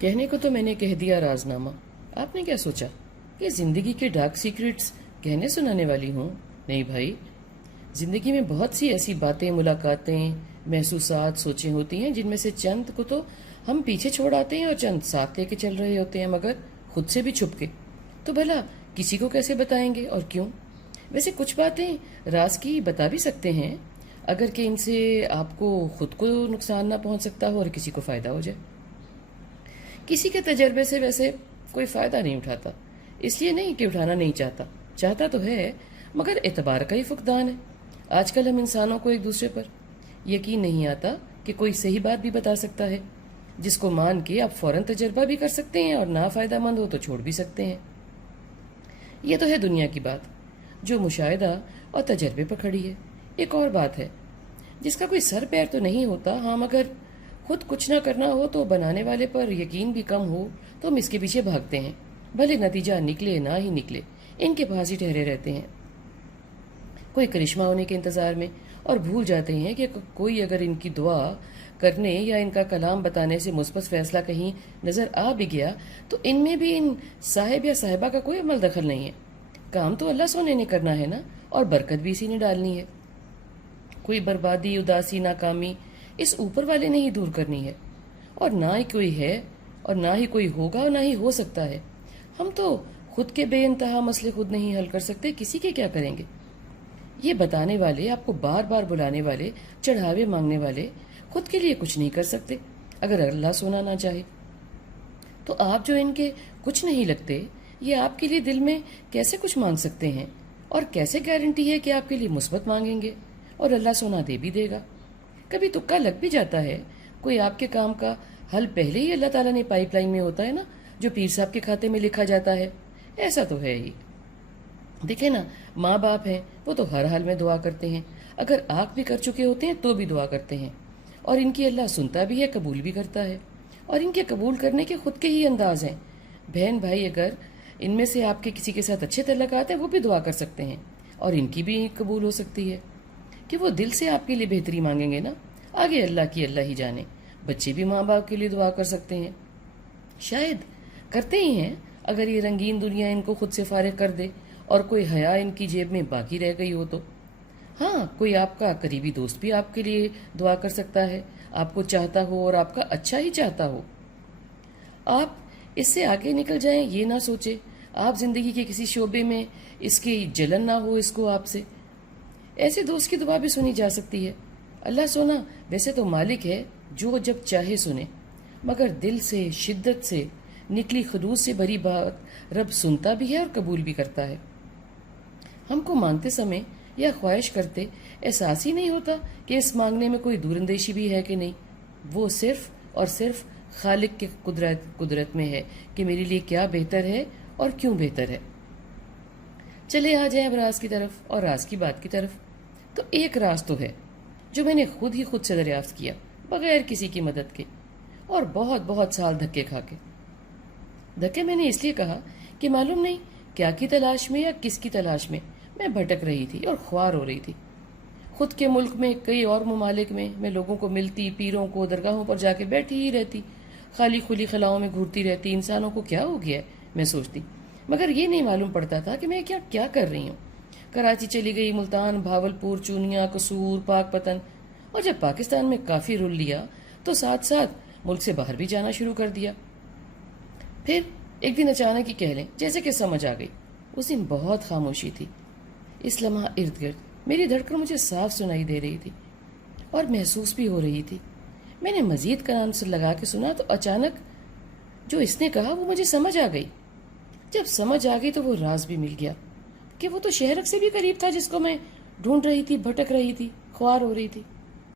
کہنے کو تو میں نے کہہ دیا رازنامہ. آپ نے کیا سوچا کہ زندگی کے ڈارک سیکرٹس کہنے سنانے والی ہوں؟ نہیں بھائی، زندگی میں بہت سی ایسی باتیں، ملاقاتیں، محسوسات، سوچیں ہوتی ہیں جن میں سے چند کو تو ہم پیچھے چھوڑ آتے ہیں اور چند ساتھ لے کے چل رہے ہوتے ہیں، مگر خود سے بھی چھپ کے. تو بھلا کسی کو کیسے بتائیں گے اور کیوں؟ ویسے کچھ باتیں راز کی بتا بھی سکتے ہیں، اگر کہ ان سے آپ کو خود کو نقصان نہ پہنچ سکتا ہو اور کسی کو فائدہ ہو جائے. کسی کے تجربے سے ویسے کوئی فائدہ نہیں اٹھاتا، اس لیے نہیں کہ اٹھانا نہیں چاہتا، چاہتا تو ہے، مگر اعتبار کا ہی فقدان ہے. آج کل ہم انسانوں کو ایک دوسرے پر یقین نہیں آتا کہ کوئی صحیح بات بھی بتا سکتا ہے، جس کو مان کے آپ فوراً تجربہ بھی کر سکتے ہیں اور نہ فائدہ مند ہو تو چھوڑ بھی سکتے ہیں. یہ تو ہے دنیا کی بات جو مشاہدہ اور تجربے پر کھڑی ہے. ایک اور بات ہے جس کا کوئی سر پیر تو نہیں ہوتا، ہاں مگر خود کچھ نہ کرنا ہو تو بنانے والے پر یقین بھی کم ہو تو ہم اس کے پیچھے بھاگتے ہیں، بھلے نتیجہ نکلے نہ ہی نکلے، ان کے پاس ہی ٹھہرے رہتے ہیں کوئی کرشمہ ہونے کے انتظار میں، اور بھول جاتے ہیں کہ کوئی اگر ان کی دعا کرنے یا ان کا کلام بتانے سے مثبت فیصلہ کہیں نظر آ بھی گیا تو ان میں بھی ان صاحب یا صاحبہ کا کوئی عمل دخل نہیں ہے. کام تو اللہ سونے نے کرنا ہے نا، اور برکت بھی اسی نے ڈالنی ہے. کوئی بربادی، اداسی، ناکامی اس اوپر والے نے ہی دور کرنی ہے، اور نہ ہی کوئی ہے اور نہ ہی کوئی ہوگا اور نہ ہی ہو سکتا ہے. ہم تو خود کے بے انتہا مسئلے خود نہیں حل کر سکتے، کسی کے کیا کریں گے؟ یہ بتانے والے، آپ کو بار بار بلانے والے، چڑھاوے مانگنے والے خود کے لیے کچھ نہیں کر سکتے اگر اللہ سونا نہ چاہے. تو آپ جو ان کے کچھ نہیں لگتے، یہ آپ کے لیے دل میں کیسے کچھ مانگ سکتے ہیں؟ اور کیسے گارنٹی ہے کہ آپ کے لیے مثبت مانگیں گے اور اللہ سونا دے بھی دے گا؟ کبھی تکا لگ بھی جاتا ہے، کوئی آپ کے کام کا حل پہلے ہی اللہ تعالیٰ نے پائپ لائن میں ہوتا ہے نا، جو پیر صاحب کے کھاتے میں لکھا جاتا ہے. ایسا تو ہے ہی. دیکھیں نا، ماں باپ ہیں، وہ تو ہر حال میں دعا کرتے ہیں، اگر آنکھ بھی کر چکے ہوتے ہیں تو بھی دعا کرتے ہیں، اور ان کی اللہ سنتا بھی ہے، قبول بھی کرتا ہے. اور ان کے قبول کرنے کے خود کے ہی انداز ہیں. بہن بھائی اگر ان میں سے آپ کے کسی کے ساتھ اچھے تعلقات ہیں، وہ بھی دعا کر سکتے ہیں، اور ان کی بھی قبول ہو سکتی ہے کہ وہ دل سے آپ کے لیے بہتری مانگیں گے نا. آگے اللہ کی اللہ ہی جانے. بچے بھی ماں باپ کے لیے دعا کر سکتے ہیں، شاید کرتے ہی ہیں، اگر یہ رنگین دنیا ان کو خود سے فارغ کر دے اور کوئی حیا ان کی جیب میں باقی رہ گئی ہو تو. ہاں، کوئی آپ کا قریبی دوست بھی آپ کے لیے دعا کر سکتا ہے، آپ کو چاہتا ہو اور آپ کا اچھا ہی چاہتا ہو. آپ اس سے آگے نکل جائیں، یہ نہ سوچے آپ زندگی کے کسی شعبے میں اس کی جلن نہ ہو اس کو آپ سے. ایسے دوست کی دعا بھی سنی جا سکتی ہے. اللہ سونا ویسے تو مالک ہے جو جب چاہے سنے، مگر دل سے، شدت سے نکلی خلوص سے بھری بات رب سنتا بھی ہے اور قبول بھی کرتا ہے. ہم کو مانگتے سمے یا خواہش کرتے احساس ہی نہیں ہوتا کہ اس مانگنے میں کوئی دور اندیشی بھی ہے کہ نہیں. وہ صرف اور صرف خالق کے قدرت میں ہے کہ میرے لیے کیا بہتر ہے اور کیوں بہتر ہے. چلے آ جائیں اب راز کی طرف اور راز کی بات کی طرف. تو ایک راز تو ہے جو میں نے خود ہی خود سے دریافت کیا بغیر کسی کی مدد کے، اور بہت بہت سال دھکے کھا کے. دھکے میں نے اس لیے کہا کہ معلوم نہیں کیا کی تلاش میں یا کس کی تلاش میں میں بھٹک رہی تھی اور خوار ہو رہی تھی. خود کے ملک میں، کئی اور ممالک میں لوگوں کو ملتی، پیروں کو درگاہوں پر جا کے بیٹھی ہی رہتی، خالی کھلی خلاؤں میں گھورتی رہتی. انسانوں کو کیا ہو گیا ہے میں سوچتی، مگر یہ نہیں معلوم پڑتا تھا کہ میں کیا کر رہی ہوں. کراچی چلی گئی، ملتان، بھاولپور، چونیا، قصور، پاک پتن، اور جب پاکستان میں کافی رول لیا تو ساتھ ساتھ ملک سے باہر بھی جانا شروع کر دیا. پھر ایک دن اچانک ہی کہہ لیں جیسے کہ سمجھ آ گئی. اس دن بہت خاموشی تھی. اس لمحہ ارد گرد میری دھڑکن مجھے صاف سنائی دے رہی تھی اور محسوس بھی ہو رہی تھی. میں نے مزید کان سے لگا کے سنا تو اچانک جو اس نے کہا وہ مجھے سمجھ آ گئی. جب سمجھ آ گئی تو وہ راز بھی مل گیا کہ وہ تو شہرک سے بھی قریب تھا جس کو میں ڈھونڈ رہی تھی، بھٹک رہی تھی، خوار ہو رہی تھی.